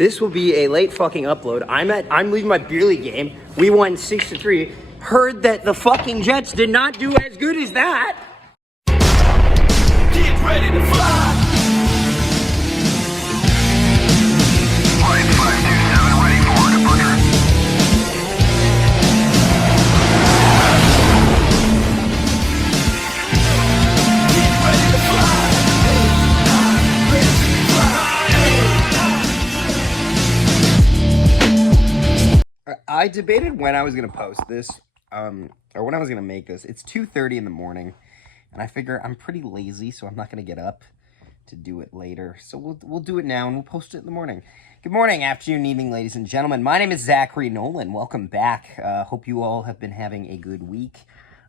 This will be a late fucking upload. I'm leaving my beer league game. We won 6-3. Heard that the fucking Jets did not do as good as that. Get ready to fly. 5527 ready for departure. Get ready to fly. I debated when I was gonna post this, or when I was gonna make this. It's 2:30 in the morning, and I figure I'm pretty lazy, so I'm not gonna get up to do it later. So we'll do it now, and we'll post it in the morning. Good morning, afternoon, evening, ladies and gentlemen. My name is Zachary Nolan. Welcome back. Hope you all have been having a good week.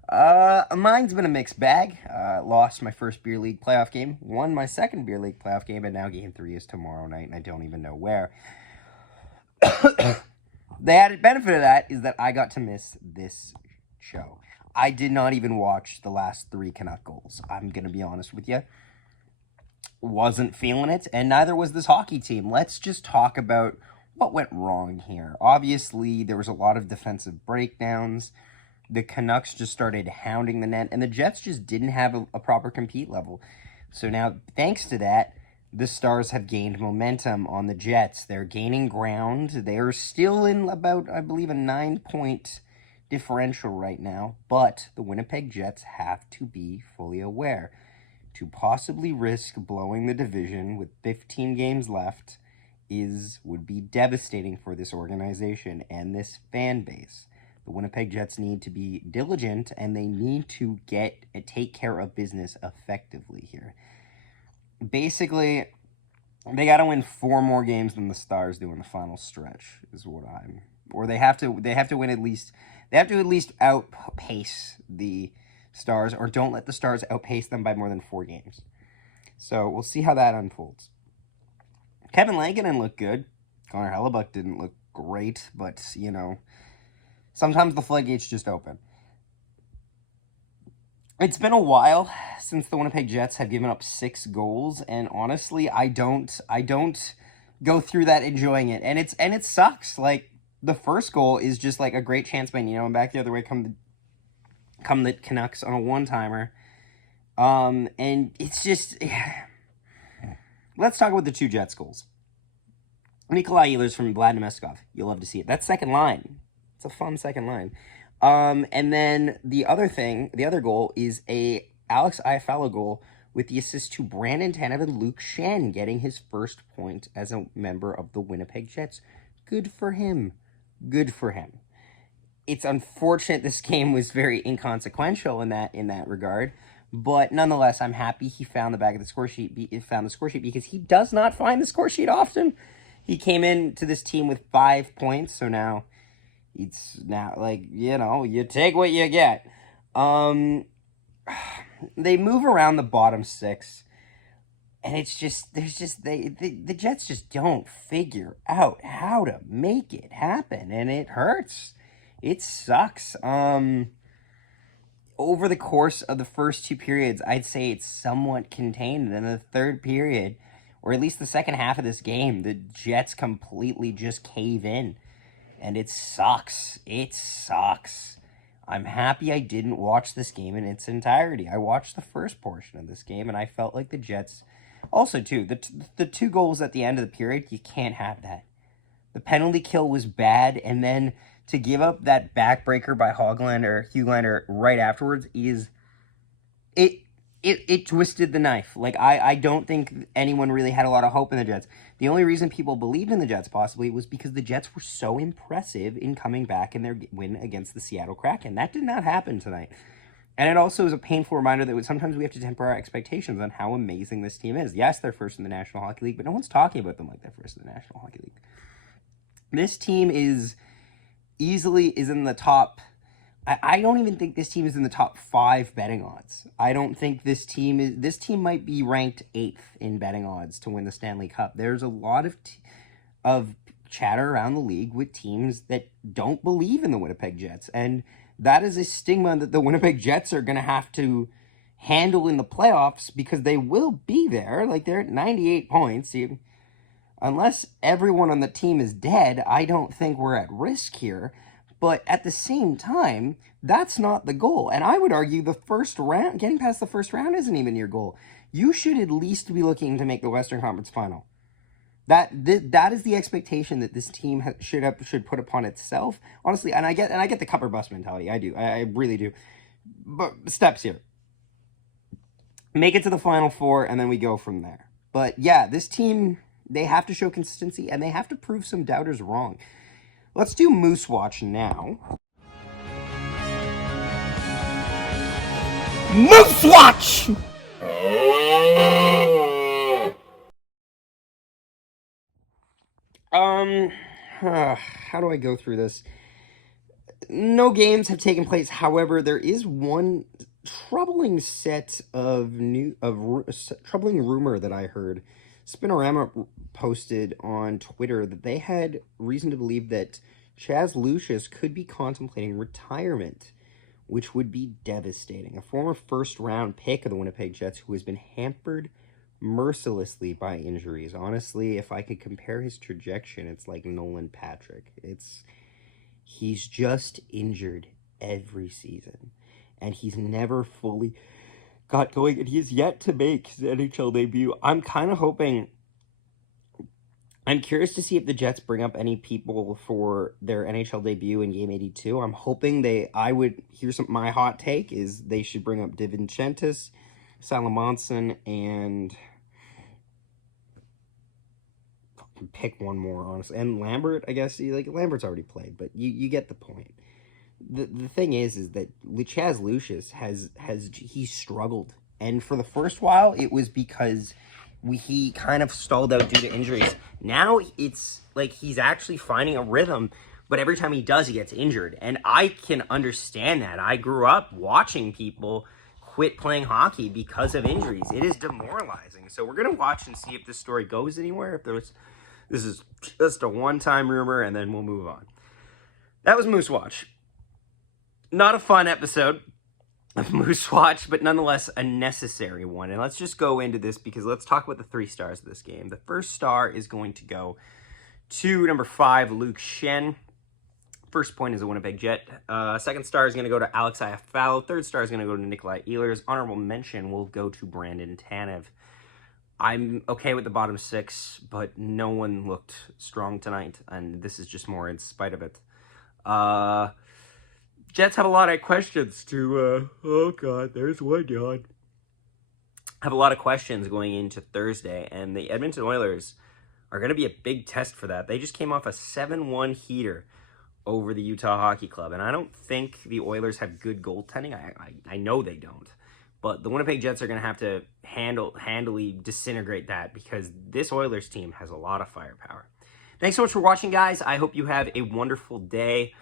Mine's been a mixed bag. Lost my first beer league playoff game, won my second beer league playoff game, and now game 3 is tomorrow night, and I don't even know where. The added benefit of that is that I got to miss this show. I did not even watch the last 3 Canucks goals. I'm going to be honest with you. Wasn't feeling it, and neither was this hockey team. Let's just talk about what went wrong here. Obviously, there was a lot of defensive breakdowns. The Canucks just started hounding the net, and the Jets just didn't have a proper compete level. So now, thanks to that, the Stars have gained momentum on the Jets. They're gaining ground. They are still in about, I believe, a 9-point differential right now. But the Winnipeg Jets have to be fully aware. To possibly risk blowing the division with 15 games left would be devastating for this organization and this fan base. The Winnipeg Jets need to be diligent, and they need to take care of business effectively here. Basically, they got to win 4 more games than the Stars do in the final stretch, or they have to win at least outpace the Stars, or don't let the Stars outpace them by more than 4 games. So we'll see how that unfolds. Kevin Lankinen looked good. Connor Hellebuck didn't look great, but sometimes the floodgates just open. It's been a while since the Winnipeg Jets have given up 6 goals, and honestly, I don't go through that enjoying it, and it sucks. Like, the first goal is just like a great chance by Nino, and back the other way come the Canucks on a one-timer, and it's just let's talk about the 2 Jets goals. Nikolai Ehlers from Vlad Nemeskov. You'll love to see it. That second line, it's a fun second line. And then the other goal is a Alex Iafallo goal with the assist to Brandon Tanev and Luke Schenn, getting his first point as a member of the Winnipeg Jets. Good for him. Good for him. It's unfortunate this game was very inconsequential in that regard, but nonetheless, I'm happy he found the back of the score sheet. Because he does not find the score sheet often. He came into this team with 5 points, so now. It's now, like, you take what you get. They move around the bottom 6, and it's just, the Jets just don't figure out how to make it happen, and it hurts. It sucks. Over the course of the first 2 periods, I'd say it's somewhat contained, and in the third period, or at least the second half of this game, the Jets completely just cave in. And it sucks. It sucks. I'm happy I didn't watch this game in its entirety. I watched the first portion of this game, and I felt like the Jets... Also, too, the 2 goals at the end of the period, you can't have that. The penalty kill was bad, and then to give up that backbreaker by Huglander right afterwards is... It twisted the knife. Like, I don't think anyone really had a lot of hope in the Jets. The only reason people believed in the Jets, possibly, was because the Jets were so impressive in coming back in their win against the Seattle Kraken. That did not happen tonight. And it also is a painful reminder that sometimes we have to temper our expectations on how amazing this team is. Yes, they're first in the National Hockey League, but no one's talking about them like they're first in the National Hockey League. This team is in the top... I don't even think this team is in the top 5 betting odds. I don't think this team might be ranked 8th in betting odds to win the Stanley Cup. There's a lot of chatter around the league with teams that don't believe in the Winnipeg Jets, and that is a stigma that the Winnipeg Jets are going to have to handle in the playoffs, because they will be there. Like, they're at 98 points. Unless everyone on the team is dead, I don't think we're at risk here. But at the same time, that's not the goal. And I would argue the first round, getting past the first round isn't even your goal. You should at least be looking to make the Western Conference Final. That is the expectation that this team should put upon itself. Honestly, and I get the cup or bust mentality. I do. I really do. But steps here. Make it to the Final Four, and then we go from there. But yeah, this team, they have to show consistency, and they have to prove some doubters wrong. Let's do Moose Watch now. Moose Watch! How do I go through this? No games have taken place. However, there is one troubling troubling rumor that I heard. Spinorama posted on Twitter that they had reason to believe that Chaz Lucius could be contemplating retirement, which would be devastating. A former first-round pick of the Winnipeg Jets who has been hampered mercilessly by injuries. Honestly, if I could compare his trajectory, it's like Nolan Patrick. He's just injured every season, and he's never fully got going, and he's yet to make his NHL debut. I'm curious to see if the Jets bring up any people for their NHL debut in Game 82. I'm hoping my hot take is they should bring up DiVincentis, Salamonson, and pick one more, honestly. And Lambert, I guess. Lambert's already played, but you get the point. The thing is that Chaz Lucius he's struggled. And for the first while, it was because he kind of stalled out due to injuries. Now it's like he's actually finding a rhythm, but every time he does, he gets injured. And I can understand that. I grew up watching people quit playing hockey because of injuries. It is demoralizing. So we're going to watch and see if this story goes anywhere. This is just a one-time rumor, and then we'll move on. That was Moose Watch. Not a fun episode of Moose Watch, but nonetheless a necessary one. And let's just go into this because let's talk about the 3 stars of this game. The first star is going to go to number 5, Luke Schenn. First point is a Winnipeg Jet. Second star is going to go to Alex Iafallo. Third star is going to go to Nikolai Ehlers. Honorable mention will go to Brandon Tanev. I'm okay with the bottom 6, but no one looked strong tonight, and this is just more in spite of it. Jets have a lot of questions oh God, there's one yawn. Have a lot of questions going into Thursday, and the Edmonton Oilers are going to be a big test for that. They just came off a 7-1 heater over the Utah Hockey Club, and I don't think the Oilers have good goaltending. I know they don't. But the Winnipeg Jets are going to have to handily disintegrate that because this Oilers team has a lot of firepower. Thanks so much for watching, guys. I hope you have a wonderful day.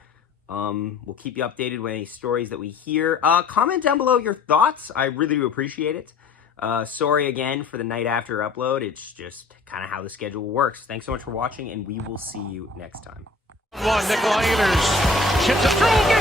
We'll keep you updated with any stories that we hear. Comment down below your thoughts. I really do appreciate it. Sorry again for the night after upload. It's just kind of how the schedule works. Thanks so much for watching, and we will see you next time. Nikolai Ehlers chips it through.